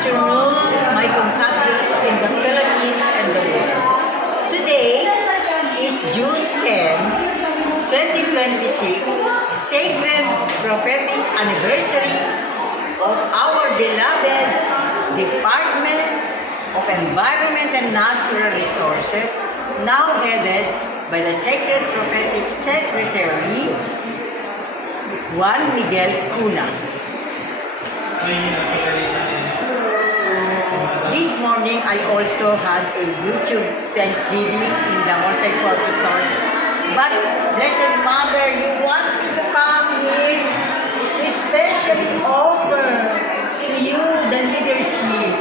afternoon, my compatriots in the Philippines and the world. Today is June 10, 2026, sacred prophetic anniversary of our beloved Department of Environment and Natural Resources, now headed by the Sacred Prophetic Secretary, Juan Miguel Cuna. This morning, I also had a YouTube Thanksgiving in the multi-purpose hall. But, Blessed Mother, you want me to come here to especially offer to you the leadership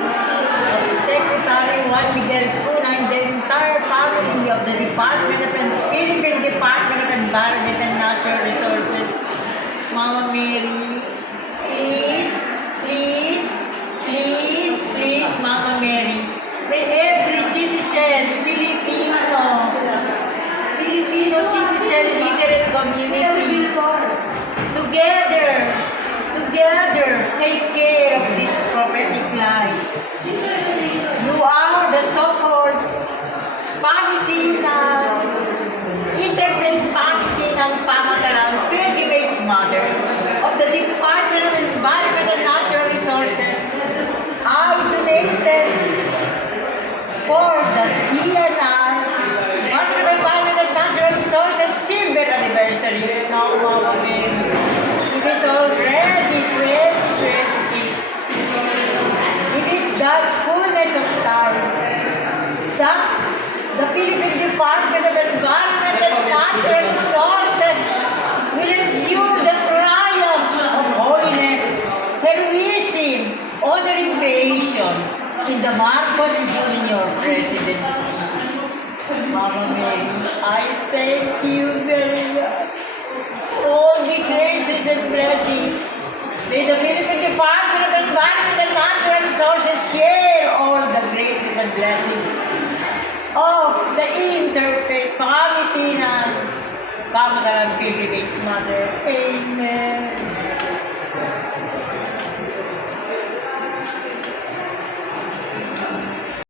of Secretary Juan Miguel Cuna and the entire family of the Philippine Department of Environment and Natural Resources. Mama Mary, please, please, please, please, Mama Mary, may every citizen, Filipino citizen, literate community, together, take care of this prophetic life. You are the so-called pamitinang, interfaith pamitinang pamatalang pilgrimage mother of the Department of Environment and Natural Resources. I donated for the DNR, Department of Environment and Natural Resources silver anniversary. Now, Mama Mary, it is already 2026. It is God's fullness of time that the Philippine Department of Environment and Natural Resources will ensure the triumphs of holiness, heroism, honoring creation in the Marcos Jr. presidency. Mama Mary, I thank you very much. All the graces and blessings. May the Philippine Department of Environment and Natural Resources share all the graces and blessings of the interfaith community ng Pamatalang Pilgrimage Mother. Amen.